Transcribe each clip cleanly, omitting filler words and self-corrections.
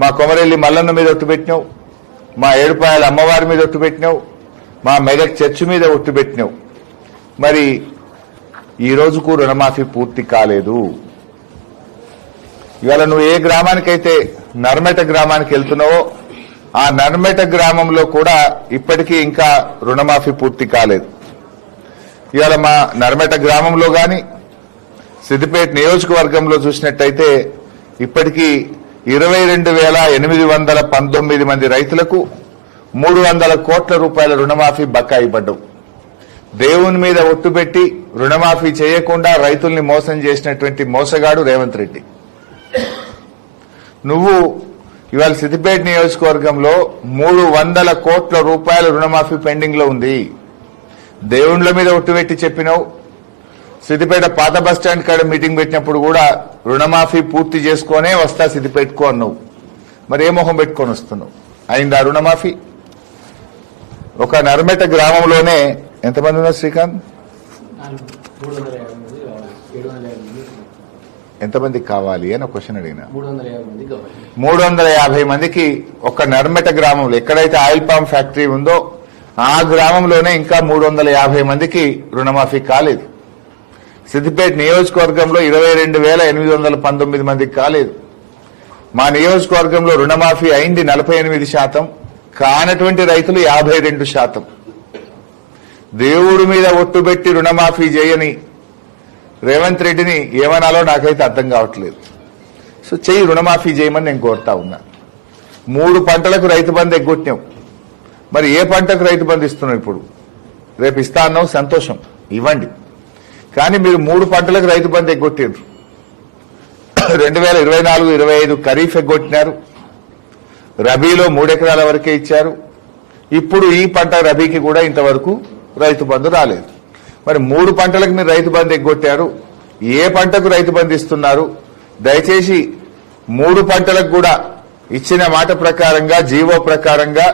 మా కొమరెల్లి మల్లన్న మీద ఒట్టు పెట్టినావు, మా ఏడుపాయల అమ్మవారి మీద ఒట్టు పెట్టినావు, మా మెదక్ చర్చి మీద ఒట్టు పెట్టినావు. మరి ఈ రోజుకు రుణమాఫీ పూర్తి కాలేదు. ఇవాళ నువ్వు ఏ గ్రామానికైతే నర్మెట గ్రామానికి వెళ్తున్నావో ఆ నర్మెట గ్రామంలో కూడా ఇప్పటికీ ఇంకా రుణమాఫీ పూర్తి కాలేదు. ఇవాళ మా నర్మెట గ్రామంలో గాని సిద్దిపేట నియోజకవర్గంలో చూసినట్టయితే ఇప్పటికీ 22,819 మంది రైతులకు 300 కోట్ల రూపాయల రుణమాఫీ బకాయి పడ్డావు. దేవుని మీద ఒట్టుపెట్టి రుణమాఫీ చేయకుండా రైతుల్ని మోసం చేసినటువంటి మోసగాడు రేవంత్ రెడ్డి. నువ్వు ఇవాళ సిద్దిపేట నియోజకవర్గంలో 300 కోట్ల రూపాయల రుణమాఫీ పెండింగ్ లో ఉంది. దేవుళ్ల మీద ఒట్టుపెట్టి చెప్పినావు. సిద్దిపేట పాత బస్టాండ్ కాడ మీటింగ్ పెట్టినప్పుడు కూడా రుణమాఫీ పూర్తి చేసుకునే వస్తా సిద్దిపేటకు అన్నావు. మరి ఏ మొహం పెట్టుకొని వస్తున్నావు? అయిందా రుణమాఫీ? ఒక నర్మెట గ్రామంలోనే ఎంతమంది ఉన్నారు శ్రీకాంత్? ఎంతమందికి కావాలి అని ఒక క్వశ్చన్ అడిగినా. 350 మందికి ఒక నర్మెట గ్రామంలో ఎక్కడైతే ఆయిల్ పామ్ ఫ్యాక్టరీ ఉందో ఆ గ్రామంలోనే ఇంకా 350 మందికి రుణమాఫీ కాలేదు. సిద్దిపేట నియోజకవర్గంలో 22,819 మందికి కాలేదు. మా నియోజకవర్గంలో రుణమాఫీ అయింది 48%, కానటువంటి రైతులు 52%. దేవుడి మీద ఒట్టుబెట్టి రుణమాఫీ చేయని రేవంత్ రెడ్డిని ఏమనాలో నాకైతే అర్థం కావట్లేదు. సో చెయ్యి, రుణమాఫీ చేయమని నేను కోరుతా ఉన్నా. 3 పంటలకు రైతు బంధు ఎగ్గొట్టినావు. మరి ఏ పంటకు రైతు బంధు ఇస్తున్నావు? ఇప్పుడు రేపు ఇస్తా అన్నావు, సంతోషం, ఇవ్వండి. కానీ మీరు 3 పంటలకు రైతు బంధు ఎగ్గొట్టారు. 2024-25 ఖరీఫ్ ఎగ్గొట్టినారు. రబీలో 3 ఎకరాల వరకే ఇచ్చారు. ఇప్పుడు ఈ పంట రబీకి కూడా ఇంతవరకు రైతు బంధు రాలేదు. మరి 3 పంటలకు మీరు రైతు బంధు ఎగ్గొట్టారు. ఏ పంటకు రైతు బంధు ఇస్తున్నారు? దయచేసి 3 పంటలకు కూడా ఇచ్చిన మాట ప్రకారంగా జీవో ప్రకారంగా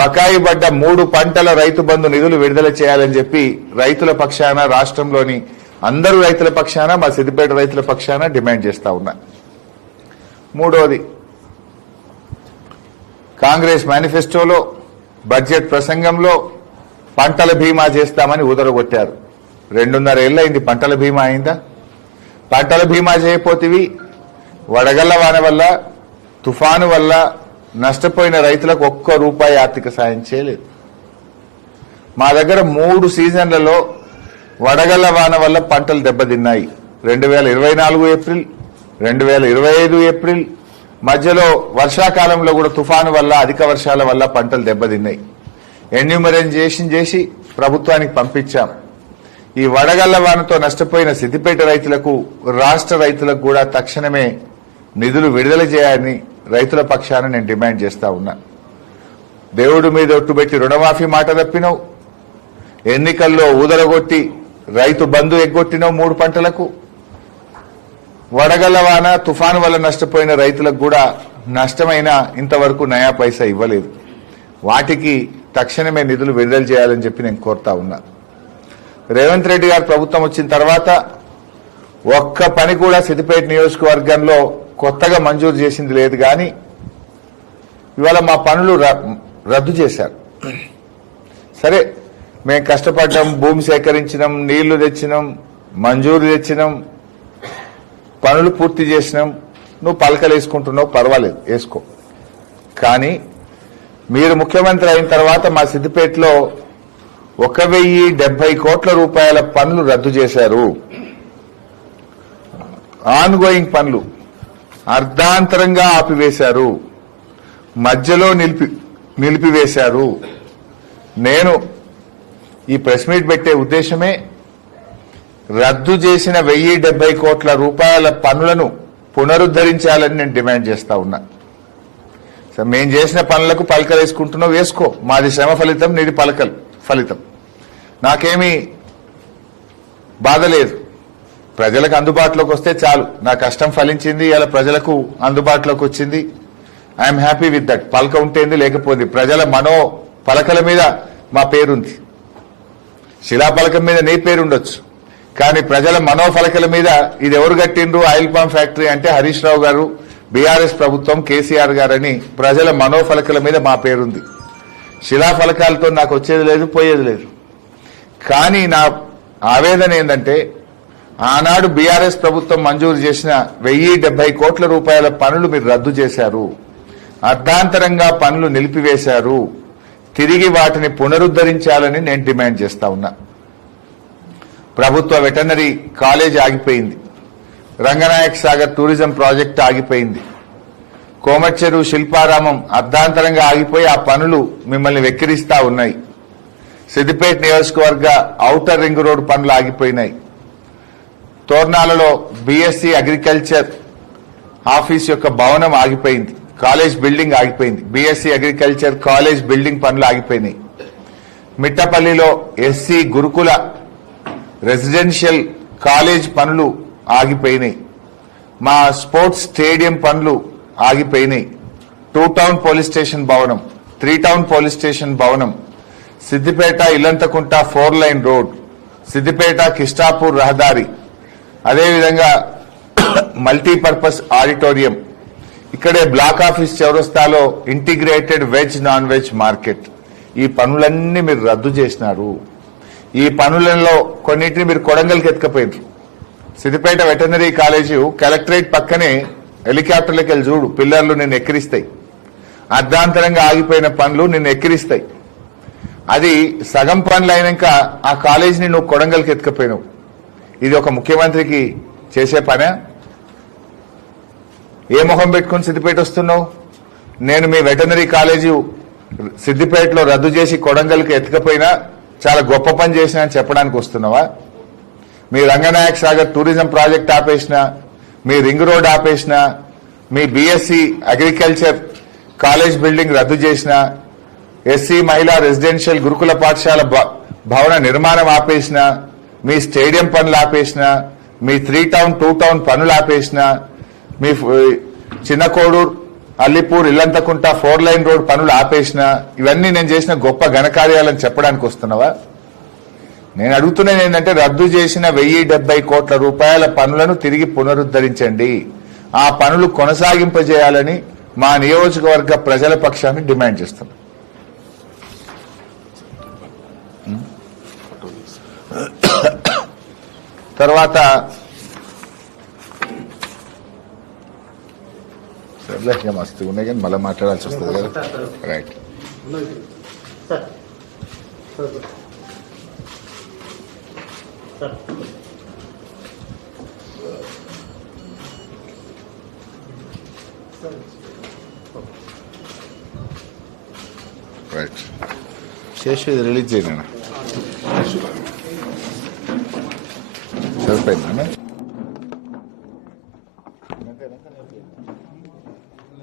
బకాయి పడ్డ 3 పంటల రైతు బంధు నిధులు విడుదల చేయాలని చెప్పి రైతుల పక్షాన, రాష్ట్రంలోని అందరూ రైతుల పక్షాన, మా సిద్దిపేట రైతుల పక్షాన డిమాండ్ చేస్తా ఉన్నా. మూడోది, కాంగ్రెస్ మేనిఫెస్టోలో బడ్జెట్ ప్రసంగంలో పంటల బీమా చేస్తామని ఊదరగొట్టారు. 2.5 ఏళ్లైంది, పంటల బీమా అయిందా? పంటల బీమా చేయపోతివి. వడగళ్ల వాన వల్ల, తుఫాను వల్ల నష్టపోయిన రైతులకు ₹1 ఆర్థిక సాయం చేయలేదు. మా దగ్గర 3 సీజన్లలో వడగళ్ల వాన వల్ల పంటలు దెబ్బతిన్నాయి. 2024 ఏప్రిల్, 2025 ఏప్రిల్, మధ్యలో వర్షాకాలంలో కూడా తుఫాను వల్ల, అధిక వర్షాల వల్ల పంటలు దెబ్బతిన్నాయి. ఎన్యూమరైజేషన్ చేసి ప్రభుత్వానికి పంపించాం. ఈ వడగళ్ల వానతో నష్టపోయిన సిద్దిపేట రైతులకు, రాష్ట్ర రైతులకు కూడా తక్షణమే నిధులు విడుదల చేయాలని రైతుల పక్షాన నేను డిమాండ్ చేస్తా ఉన్నా. దేవుడి మీద ఒట్టుబెట్టి రుణమాఫీ మాట తప్పినావు. ఎన్నికల్లో ఊదరగొట్టి రైతు బంధు ఎగ్గొట్టినావు 3 పంటలకు. వడగళ్ల వాన, తుఫాను వల్ల నష్టపోయిన రైతులకు కూడా నష్టమైన ఇంతవరకు నయా పైసా ఇవ్వలేదు. వాటికి తక్షణమే నిధులు విడుదల చేయాలని చెప్పి నేను కోరుతా ఉన్నా. రేవంత్ రెడ్డి గారు ప్రభుత్వం వచ్చిన తర్వాత ఒక్క పని కూడా సిద్దిపేట నియోజకవర్గంలో కొత్తగా మంజూరు చేసింది లేదు. కానీ ఇవాళ మా పనులు రద్దు చేశారు. సరే, మేము కష్టపడ్డాం, భూమి సేకరించినాం, నీళ్లు తెచ్చినాం, మంజూరు తెచ్చినాం, పనులు పూర్తి చేసినాం. నువ్వు పలకలు వేసుకుంటున్నావు, పర్వాలేదు, వేసుకో. కానీ మీరు ముఖ్యమంత్రి అయిన తర్వాత మా సిద్దిపేటలో 1,070 కోట్ల రూపాయల పనులు రద్దు చేశారు. ఆన్ గోయింగ్ పనులు అర్ధాంతరంగా ఆపివేశారు, మధ్యలో నిలిపివేశారు. నేను ఈ ప్రెస్ మీట్ పెట్టే ఉద్దేశమే రద్దు చేసిన 1,070 కోట్ల రూపాయల పనులను పునరుద్ధరించాలని నేను డిమాండ్ చేస్తా ఉన్నా. మేం చేసిన పనులకు పలకలు వేసుకుంటున్నావు, వేసుకో. మాది శ్రమ ఫలితం, నీది పలకలు ఫలితం. నాకేమీ బాధ లేదు. ప్రజలకు అందుబాటులోకి వస్తే చాలు. నా కష్టం ఫలించింది, ఇలా ప్రజలకు అందుబాటులోకి వచ్చింది. I'm happy with that. పలక ఉంటేంది, లేకపోయింది. ప్రజల మనో పలకల మీద మా పేరుంది. శిలాపలకం మీద నీ పేరుండొచ్చు, కానీ ప్రజల మనోఫలకల మీద ఇది ఎవరు కట్టిండ్రు ఆయిల్ పామ్ ఫ్యాక్టరీ అంటే హరీష్ రావు గారు, బీఆర్ఎస్ ప్రభుత్వం కేసీఆర్ గారని ప్రజల మనోఫలకల మీద మా పేరుంది. శిలాఫలకాలతో నాకు వచ్చేది లేదు, పోయేది లేదు. కానీ నా ఆవేదన ఏంటంటే ఆనాడు బీఆర్ఎస్ ప్రభుత్వం మంజూరు చేసిన 1070 కోట్ల రూపాయల పనులు మీరు రద్దు చేశారు, అర్ధాంతరంగా పనులు నిలిపివేశారు. తిరిగి వాటిని పునరుద్ధరించాలని నేను డిమాండ్ చేస్తా ఉన్నా. ప్రభుత్వ వెటర్నరీ కాలేజ్ ఆగిపోయింది, రంగనాయక్ సాగర్ టూరిజం ప్రాజెక్టు ఆగిపోయింది, కోమచ్చెరు శిల్పారామం అర్ధాంతరంగా ఆగిపోయి ఆ పనులు మిమ్మల్ని వెక్కిరిస్తా ఉన్నాయి. సిద్దిపేట నియోజకవర్గ ఔటర్ రింగ్ రోడ్ పనులు ఆగిపోయినాయి. తోర్నాలలో బీఎస్సీ అగ్రికల్చర్ ఆఫీస్ యొక్క భవనం ఆగిపోయింది, కాలేజ్ బిల్డింగ్ ఆగిపోయింది. బీఎస్సీ అగ్రికల్చర్ కాలేజ్ బిల్డింగ్ పనులు ఆగిపోయినాయి. మిట్టపల్లిలో ఎస్సీ గురుకుల రెసిడెన్షియల్ కాలేజ్ పనులు ఆగిపోయినాయి. మా స్పోర్ట్స్ స్టేడియం పనులు ఆగిపోయినాయి. 2 టౌన్ పోలీస్ స్టేషన్ భవనం, 3 టౌన్ పోలీస్ స్టేషన్ భవనం, సిద్దిపేట ఇల్లంతకుంట 4 లైన్ రోడ్, సిద్దిపేట కిష్టాపూర్ రహదారి, అదేవిధంగా మల్టీపర్పస్ ఆడిటోరియం, ఇక్కడే బ్లాక్ ఆఫీస్ చౌరస్తాలో integrated veg non veg market. ఈ పనులన్నీ మీరు రద్దు చేసినారు. ఈ పనులలో కొన్నింటిని మీరు కొడంగల్కి ఎత్తుకపోయినారు. సిద్దిపేట వెటర్నరీ కాలేజీ కలెక్టరేట్ పక్కనే హెలికాప్టర్లకు వెళ్ళి చూడు, పిల్లర్లు నిన్ను ఎక్కిరిస్తాయి. అర్ధాంతరంగా ఆగిపోయిన పనులు నిన్ను ఎక్కిరిస్తాయి. అది సగం పనులు అయినాక ఆ కాలేజీని నువ్వు కొడంగల్కి ఎత్తుకపోయినావు. ఇది ఒక ముఖ్యమంత్రికి చేసే పనే? ఏ మొహం పెట్టుకుని సిద్దిపేట వస్తున్నావు? నేను మీ వెటర్నరీ కాలేజీ సిద్దిపేటలో రద్దు చేసి కొడంగల్కి ఎత్తుకపోయినా చాలా గొప్ప పని చేసినా అని చెప్పడానికి వస్తున్నావా? మీ రంగనాయక్ సాగర్ టూరిజం ప్రాజెక్ట్ ఆపేసిన, మీ రింగ్ రోడ్ ఆపేసిన, మీ బీఎస్సీ అగ్రికల్చర్ కాలేజ్ బిల్డింగ్ రద్దు చేసిన, ఎస్సీ మహిళా రెసిడెన్షియల్ గురుకుల పాఠశాల భవన నిర్మాణం ఆపేసిన, మీ స్టేడియం పనులు ఆపేసిన, మీ 3 టౌన్ 2 టౌన్ పనులు ఆపేసిన, మీ చిన్నకోడూరు అల్లిపూర్ ఇల్లంతకుంట 4 లైన్ రోడ్ పనులు ఆపేసిన, ఇవన్నీ నేను చేసిన గొప్ప ఘనకార్యాలని చెప్పడానికి వస్తున్నావా? నేను అడుగుతున్నది ఏంటంటే రద్దు చేసిన 1070 కోట్ల రూపాయల పనులను తిరిగి పునరుద్ధరించండి, ఆ పనులు కొనసాగింపజేయాలని మా నియోజకవర్గ ప్రజల పక్షాన్ని డిమాండ్ చేస్తున్నాం. తర్వాత సర్లే మస్తు ఉన్నాయి కానీ మళ్ళీ మాట్లాడాల్సి వస్తుంది కదా. రైట్. రైట్. శేషు ఇది రిలీజ్ చేయనా? సరిపోయిందా?